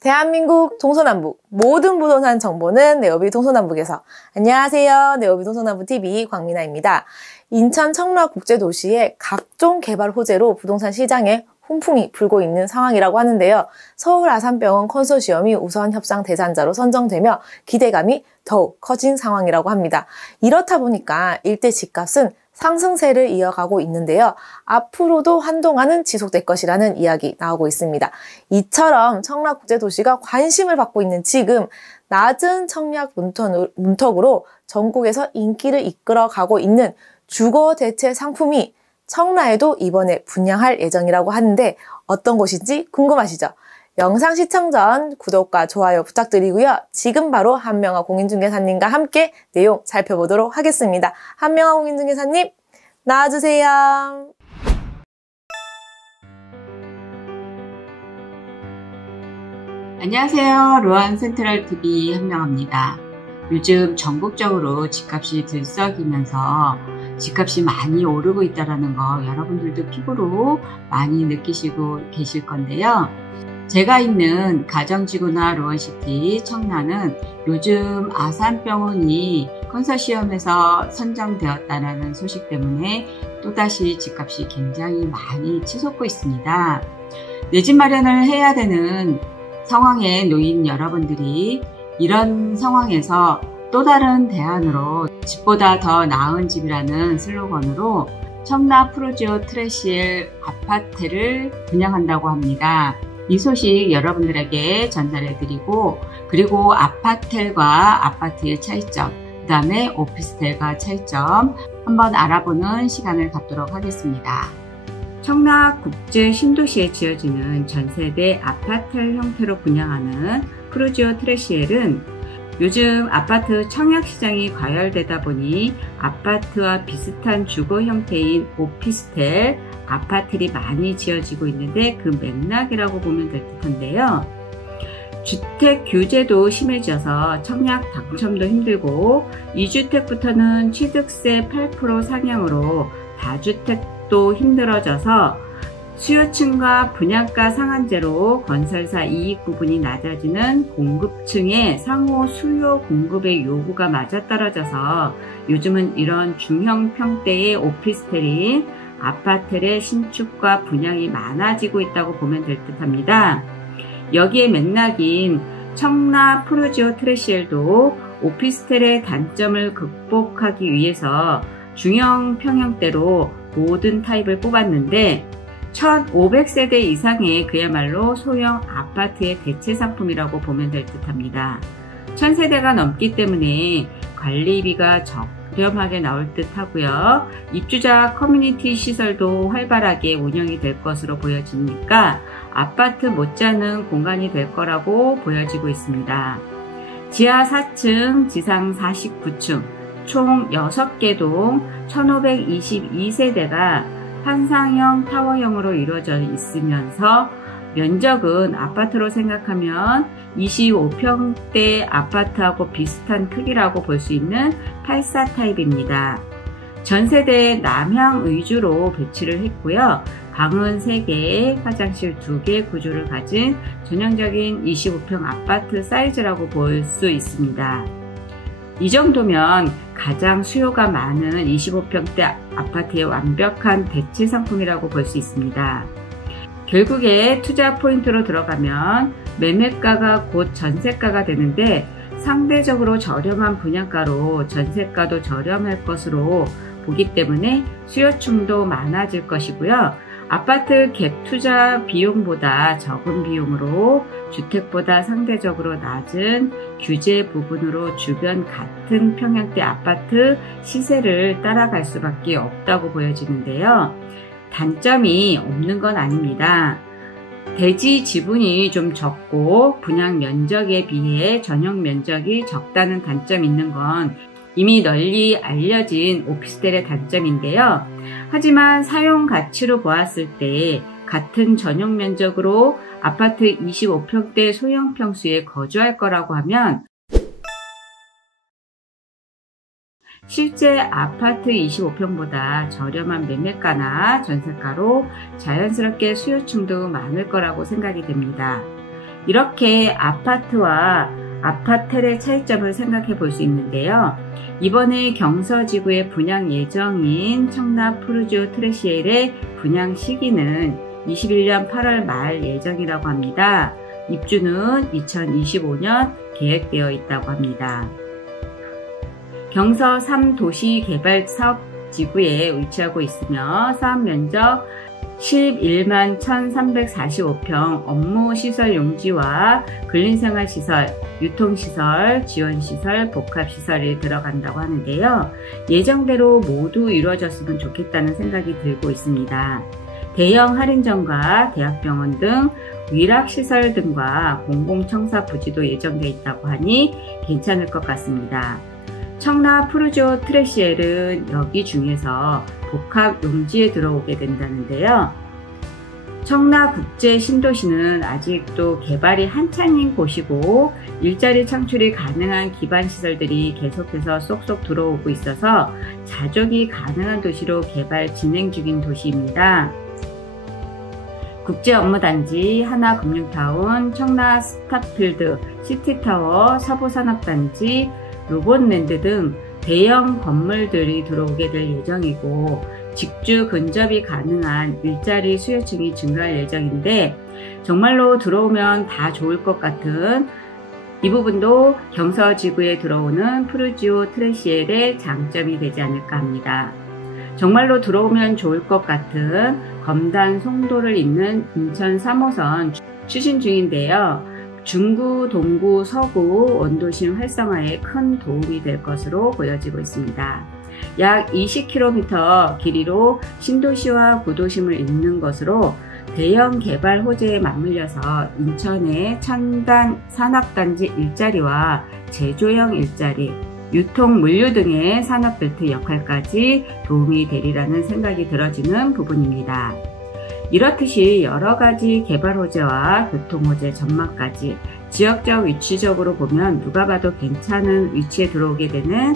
대한민국 동서남북 모든 부동산 정보는 네오비 동서남북에서. 안녕하세요. 네오비 동서남북TV 광민아입니다. 인천 청라국제도시의 각종 개발 호재로 부동산 시장에 훈풍이 불고 있는 상황이라고 하는데요. 서울 아산병원 컨소시엄이 우선 협상 대상자로 선정되며 기대감이 더욱 커진 상황이라고 합니다. 이렇다 보니까 일대 집값은 상승세를 이어가고 있는데요. 앞으로도 한동안은 지속될 것이라는 이야기 나오고 있습니다. 이처럼 청라국제도시가 관심을 받고 있는 지금 낮은 청약 문턱으로 전국에서 인기를 이끌어가고 있는 주거 대체 상품이 청라에도 이번에 분양할 예정이라고 하는데 어떤 곳인지 궁금하시죠? 영상 시청 전 구독과 좋아요 부탁드리고요. 지금 바로 한명아 공인중개사님과 함께 내용 살펴보도록 하겠습니다. 한명아 공인중개사님 나와주세요. 안녕하세요. 로안 센트럴TV 한명아입니다. 요즘 전국적으로 집값이 들썩이면서 집값이 많이 오르고 있다는 거 여러분들도 피부로 많이 느끼시고 계실 건데요. 제가 있는 가정지구나 로원시티 청라는 요즘 아산병원이 컨소시엄에서 선정되었다는 소식 때문에 또다시 집값이 굉장히 많이 치솟고 있습니다. 내 집 마련을 해야 되는 상황에 놓인 여러분들이 이런 상황에서 또 다른 대안으로 집보다 더 나은 집이라는 슬로건으로 청라 프루지오 트레시엘 아파트를 분양한다고 합니다. 이 소식 여러분들에게 전달해 드리고, 그리고 아파텔과 아파트의 차이점, 그 다음에 오피스텔과 차이점 한번 알아보는 시간을 갖도록 하겠습니다. 청라 국제 신도시에 지어지는 전세대 아파텔 형태로 분양하는 프루지오 트레시엘은 요즘 아파트 청약 시장이 과열되다 보니 아파트와 비슷한 주거 형태인 오피스텔, 아파트들이 많이 지어지고 있는데 그 맥락이라고 보면 될 듯한데요. 주택 규제도 심해져서 청약 당첨도 힘들고 2주택부터는 취득세 8% 상향으로 다주택도 힘들어져서 수요층과 분양가 상한제로 건설사 이익 부분이 낮아지는 공급층의 상호 수요 공급의 요구가 맞아떨어져서 요즘은 이런 중형 평대의 오피스텔인 아파트의 신축과 분양이 많아지고 있다고 보면 될 듯합니다. 여기에 맥락인 청라 프루지오 트레시엘도 오피스텔의 단점을 극복하기 위해서 중형 평형대로 모든 타입을 뽑았는데 1500세대 이상의 그야말로 소형 아파트의 대체 상품이라고 보면 될 듯합니다. 1000세대가 넘기 때문에 관리비가 저렴하게 나올 듯 하고요. 입주자 커뮤니티 시설도 활발하게 운영이 될 것으로 보여지니까 아파트 못지않은 공간이 될 거라고 보여지고 있습니다. 지하 4층, 지상 49층, 총 6개 동 1522세대가 환상형 타워형으로 이루어져 있으면서 면적은 아파트로 생각하면 25평대 아파트하고 비슷한 크기라고 볼 수 있는 84 타입입니다. 전세대 남향 위주로 배치를 했고요. 방은 3개, 화장실 2개 구조를 가진 전형적인 25평 아파트 사이즈라고 볼 수 있습니다. 이 정도면 가장 수요가 많은 25평대 아파트의 완벽한 대체 상품이라고 볼 수 있습니다. 결국에 투자 포인트로 들어가면 매매가가 곧 전세가가 되는데 상대적으로 저렴한 분양가로 전세가도 저렴할 것으로 보기 때문에 수요층도 많아질 것이고요. 아파트 갭 투자 비용보다 적은 비용으로 주택보다 상대적으로 낮은 규제 부분으로 주변 같은 평형대 아파트 시세를 따라갈 수밖에 없다고 보여지는데요. 단점이 없는 건 아닙니다. 대지 지분이 좀 적고 분양 면적에 비해 전용 면적이 적다는 단점이 있는 건 이미 널리 알려진 오피스텔의 단점인데요. 하지만 사용 가치로 보았을 때 같은 전용 면적으로 아파트 25평대 소형 평수에 거주할 거라고 하면 실제 아파트 25평보다 저렴한 매매가나 전세가로 자연스럽게 수요층도 많을 거라고 생각이 됩니다. 이렇게 아파트와 아파텔의 차이점을 생각해 볼 수 있는데요. 이번에 경서지구의 분양 예정인 청라 푸르지오 트레시엘의 분양 시기는 21년 8월 말 예정이라고 합니다. 입주는 2025년 계획되어 있다고 합니다. 경서 3도시개발 사업지구에 위치하고 있으며 사업 면적 11만 1345평, 업무시설 용지와 근린생활시설, 유통시설, 지원시설, 복합시설이 들어간다고 하는데요. 예정대로 모두 이루어졌으면 좋겠다는 생각이 들고 있습니다. 대형 할인점과 대학병원 등 위락시설 등과 공공청사 부지도 예정되어 있다고 하니 괜찮을 것 같습니다. 청라 푸르지오 트레시엘은 여기 중에서 복합 용지에 들어오게 된다는데요. 청라 국제 신도시는 아직도 개발이 한창인 곳이고 일자리 창출이 가능한 기반 시설들이 계속해서 쏙쏙 들어오고 있어서 자족이 가능한 도시로 개발 진행 중인 도시입니다. 국제업무단지, 하나금융타운, 청라 스타필드, 시티타워, 서부산업단지, 로봇랜드 등 대형 건물들이 들어오게 될 예정이고 직주 근접이 가능한 일자리 수요층이 증가할 예정인데 정말로 들어오면 다 좋을 것 같은 이 부분도 경서지구에 들어오는 푸르지오 트레시엘의 장점이 되지 않을까 합니다. 정말로 들어오면 좋을 것 같은 검단 송도를 잇는 인천 3호선 추진 중인데요. 중구, 동구, 서구 원도심 활성화에 큰 도움이 될 것으로 보여지고 있습니다. 약 20km 길이로 신도시와 구도심을 잇는 것으로 대형 개발 호재에 맞물려서 인천의 첨단 산업단지 일자리와 제조형 일자리, 유통 물류 등의 산업벨트 역할까지 도움이 되리라는 생각이 들어지는 부분입니다. 이렇듯이 여러가지 개발 호재와 교통 호재 전망까지 지역적 위치적으로 보면 누가 봐도 괜찮은 위치에 들어오게 되는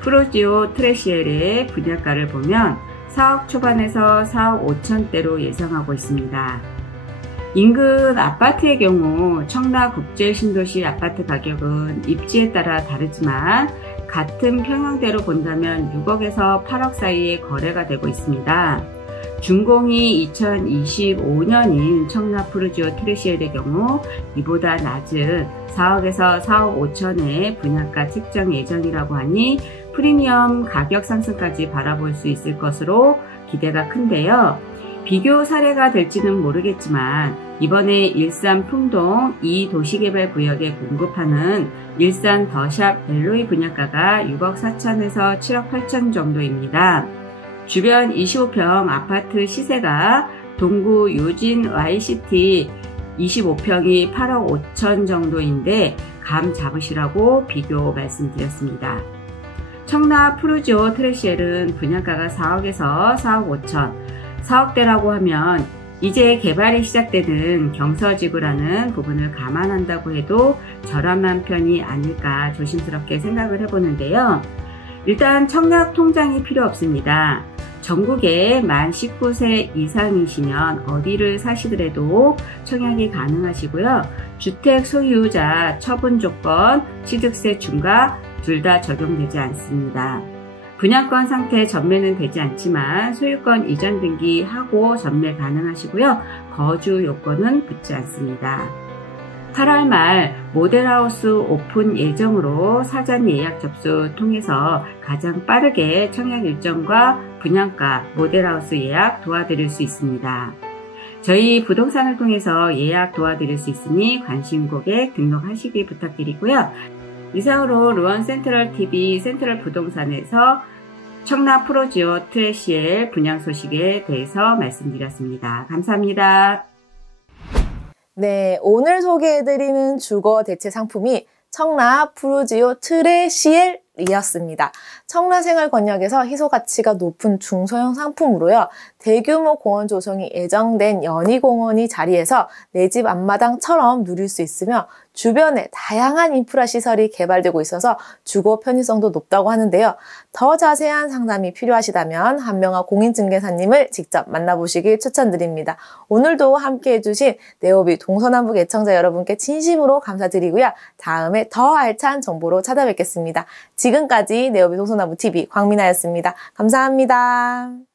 푸르지오 트레시엘의 분양가를 보면 4억 초반에서 4억 5천대로 예상하고 있습니다. 인근 아파트의 경우 청라 국제신도시 아파트 가격은 입지에 따라 다르지만 같은 평형대로 본다면 6억에서 8억 사이에 거래가 되고 있습니다. 준공이 2025년인 청라 푸르지오 트레시엘의 경우 이보다 낮은 4억에서 4억 5천의 분양가 책정 예정이라고 하니 프리미엄 가격 상승까지 바라볼 수 있을 것으로 기대가 큰데요. 비교 사례가 될지는 모르겠지만 이번에 일산 풍동 2도시개발구역에 공급하는 일산 더샵 벨로이 분양가가 6억 4천에서 7억 8천 정도입니다. 주변 25평 아파트 시세가 동구 요진 YCT 25평이 8억 5천 정도인데 감 잡으시라고 비교 말씀드렸습니다. 청라 푸르지오 트레시엘은 분양가가 4억에서 4억 5천, 4억대라고 하면 이제 개발이 시작되는 경서지구라는 부분을 감안한다고 해도 저렴한 편이 아닐까 조심스럽게 생각을 해보는데요. 일단 청약 통장이 필요 없습니다. 전국에 만 19세 이상이시면 어디를 사시더라도 청약이 가능하시고요. 주택 소유자 처분 조건, 취득세 중과 둘 다 적용되지 않습니다. 분양권 상태 전매는 되지 않지만 소유권 이전 등기하고 전매 가능하시고요. 거주 요건은 붙지 않습니다. 8월 말 모델하우스 오픈 예정으로 사전 예약 접수 통해서 가장 빠르게 청약 일정과 분양가, 모델하우스 예약 도와드릴 수 있습니다. 저희 부동산을 통해서 예약 도와드릴 수 있으니 관심 고객 등록하시기 부탁드리고요. 이상으로 루원 센트럴TV 센트럴 부동산에서 청라 푸르지오 트레시엘 분양 소식에 대해서 말씀드렸습니다. 감사합니다. 네, 오늘 소개해드리는 주거 대체 상품이 청라 푸르지오 트레시엘 이었습니다. 청라생활권역에서 희소 가치가 높은 중소형 상품으로요. 대규모 공원 조성이 예정된 연희공원이 자리에서 내 집 앞마당처럼 누릴 수 있으며 주변에 다양한 인프라 시설이 개발되고 있어서 주거 편의성도 높다고 하는데요. 더 자세한 상담이 필요하시다면 한명화 공인중개사님을 직접 만나보시길 추천드립니다. 오늘도 함께해 주신 네오비 동서남북 애청자 여러분께 진심으로 감사드리고요. 다음에 더 알찬 정보로 찾아뵙겠습니다. 지금까지 네오비 동서남북 TV 광민아였습니다. 감사합니다.